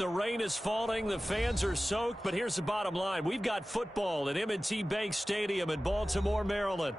The rain is falling. The fans are soaked. But here's the bottom line. We've got football at M&T Bank Stadium in Baltimore, Maryland.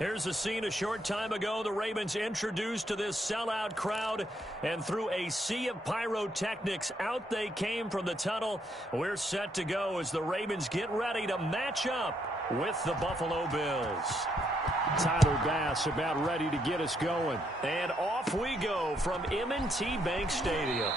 Here's the scene a short time ago. The Ravens introduced to this sellout crowd, and through a sea of pyrotechnics, out they came from the tunnel. We're set to go as the Ravens get ready to match up with the Buffalo Bills. Tyler Bass about ready to get us going. And off we go from M&T Bank Stadium.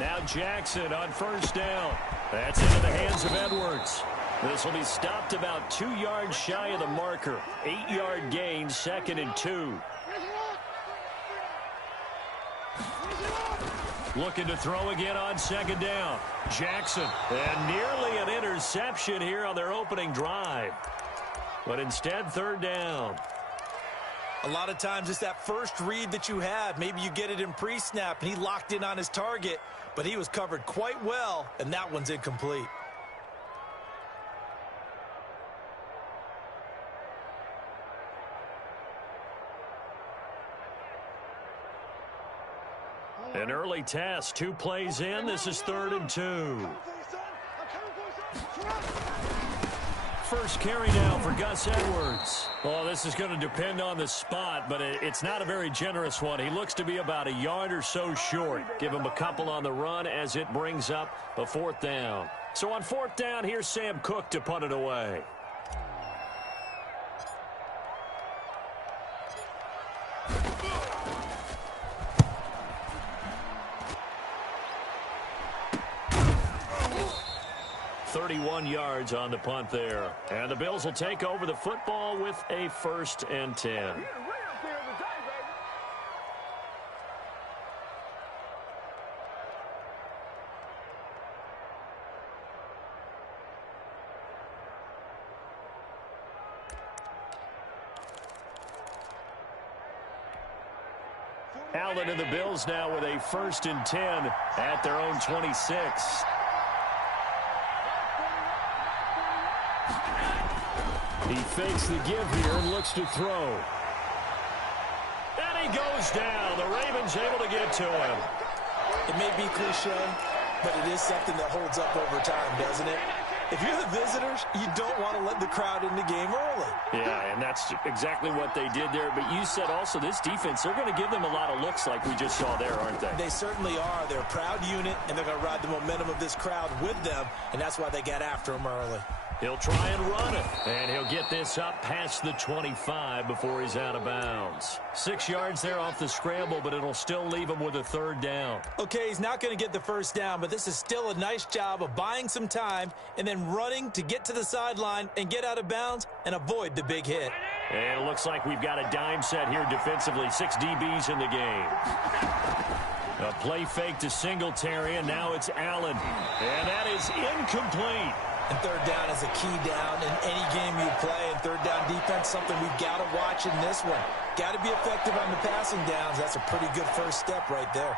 Now Jackson on first down. That's into the hands of Edwards. This will be stopped about 2 yards shy of the marker. 8-yard gain, 2nd and 2. Looking to throw again on 2nd down. Jackson, and nearly an interception here on their opening drive. But instead, 3rd down. A lot of times it's that first read that you have. Maybe you get it in pre-snap, and he locked in on his target, but he was covered quite well, and that one's incomplete. An early test, 2 plays in. This is 3rd and 2. First carry now for Gus Edwards. Well, this is going to depend on the spot, but it's not a very generous one. He looks to be about a yard or so short. Give him a couple on the run as it brings up a 4th down. So on 4th down, here's Sam Cook to punt it away. Yards on the punt there. And the Bills will take over the football with a 1st and 10. Allen and the Bills now with a 1st and 10 at their own 26. He fakes the give here and looks to throw. And he goes down. The Ravens able to get to him. It may be cliche, but it is something that holds up over time, doesn't it? If you're the visitors, you don't want to let the crowd in the game early. Yeah, and that's exactly what they did there. But you said also this defense, they're going to give them a lot of looks like we just saw there, aren't they? They certainly are. They're a proud unit, and they're going to ride the momentum of this crowd with them, and that's why they got after them early. He'll try and run it, and he'll get this up past the 25 before he's out of bounds. 6 yards there off the scramble, but it'll still leave him with a 3rd down. Okay, he's not going to get the 1st down, but this is still a nice job of buying some time and then running to get to the sideline and get out of bounds and avoid the big hit. And it looks like we've got a dime set here defensively. 6 DBs in the game. A play fake to Singletary, and now it's Allen. And that is incomplete. And 3rd down is a key down in any game you play. And 3rd down defense, something we've got to watch in this one. Got to be effective on the passing downs. That's a pretty good first step right there.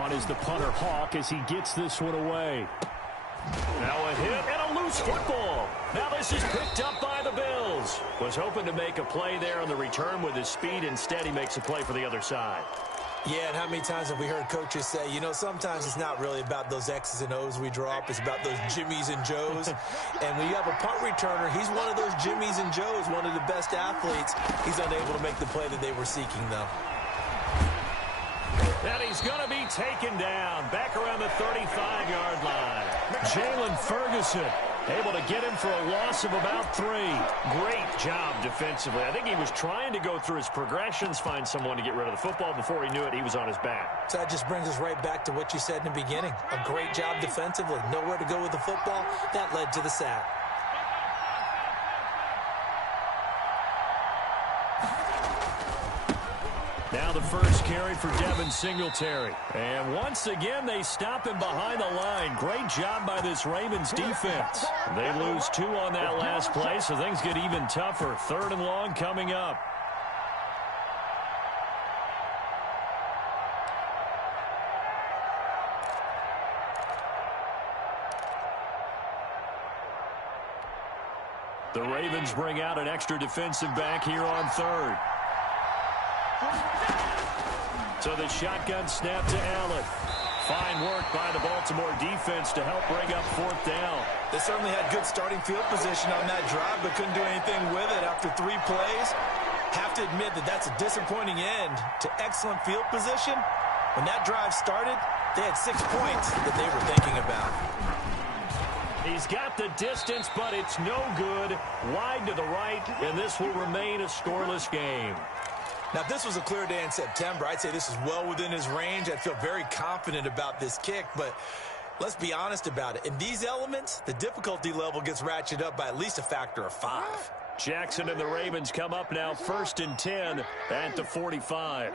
On is the punter Hawk as he gets this one away. Now a hit and a loose football. Now this is picked up by the Bills. Was hoping to make a play there on the return with his speed. Instead, he makes a play for the other side. Yeah, and how many times have we heard coaches say, you know, sometimes it's not really about those X's and O's we draw up. It's about those Jimmies and Joes. And when you have a punt returner, he's one of those Jimmies and Joes, one of the best athletes. He's unable to make the play that they were seeking, though. And he's going to be taken down back around the 35-yard line. Jalen Ferguson Able to get him for a loss of about 3. Great job defensively. I think he was trying to go through his progressions, find someone to get rid of the football. Before he knew it, he was on his back. So that just brings us right back to what you said in the beginning. A great job defensively. Nowhere to go with the football. That led to the sack. Now the first carry for Devin Singletary. And once again, they stop him behind the line. Great job by this Ravens defense. They lose 2 on that last play, so things get even tougher. 3rd and long coming up. The Ravens bring out an extra defensive back here on 3rd. So the shotgun snap to Allen. Fine work by the Baltimore defense to help bring up 4th down. They certainly had good starting field position on that drive, but couldn't do anything with it after 3 plays. Have to admit that that's a disappointing end to excellent field position. When that drive started, they had 6 points that they were thinking about. He's got the distance, but it's no good. Wide to the right, and this will remain a scoreless game. Now, if this was a clear day in September, I'd say this is well within his range. I'd feel very confident about this kick, but let's be honest about it. In these elements, the difficulty level gets ratcheted up by at least a factor of 5. Jackson and the Ravens come up now 1st and 10 at the 45.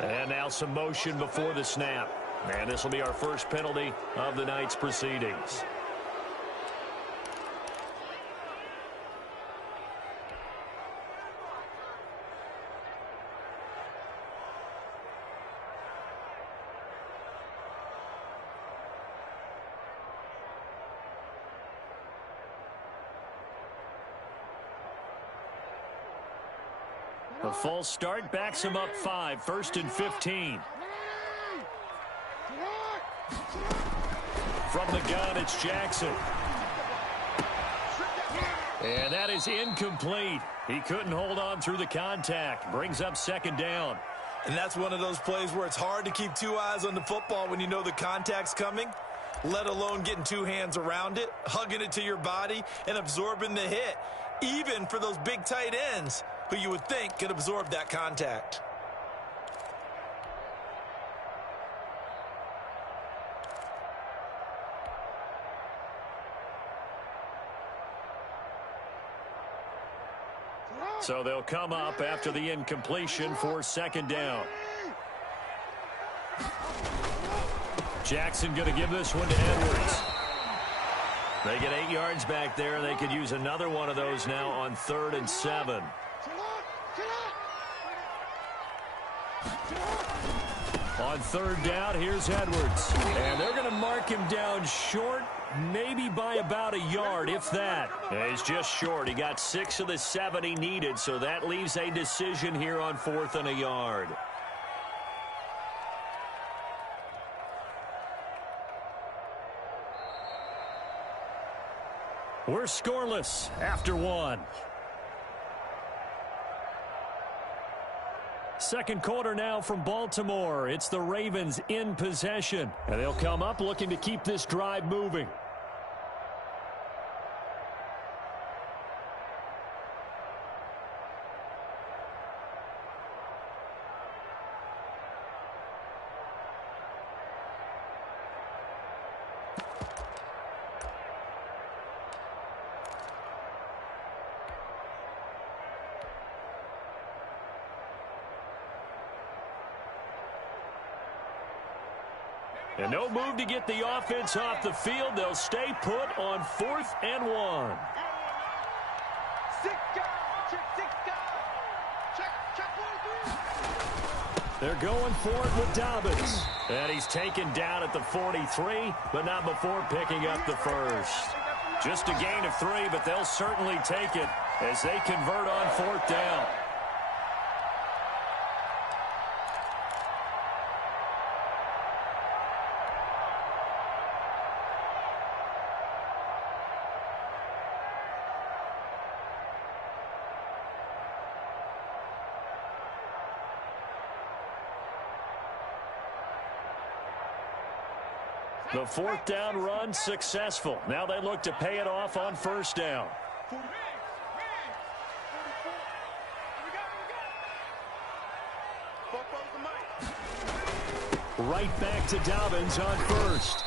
And now some motion before the snap. And this will be our first penalty of the night's proceedings. A false start backs him up 5. 1st and 15. From the gun, it's Jackson. And that is incomplete. He couldn't hold on through the contact. Brings up 2nd down. And that's one of those plays where it's hard to keep 2 eyes on the football when you know the contact's coming, let alone getting 2 hands around it, hugging it to your body, and absorbing the hit, even for those big tight ends who you would think could absorb that contact. So they'll come up after the incompletion for 2nd down. Jackson going to give this one to Edwards. They get 8 yards back there. They could use another one of those now on 3rd and 7. On 3rd down, here's Edwards. And they're going to mark him down short, maybe by about a yard, if that. Yeah, he's just short. He got 6 of the 7 he needed, so that leaves a decision here on 4th and a yard. We're scoreless after 1. 2nd quarter now from Baltimore. It's the Ravens in possession. And they'll come up looking to keep this drive moving. And no move to get the offense off the field. They'll stay put on 4th and 1. They're going for it with Dobbins. And he's taken down at the 43, but not before picking up the first. Just a gain of 3, but they'll certainly take it as they convert on 4th down. The fourth down run successful. Now they look to pay it off on first down. Right back to Dobbins on first.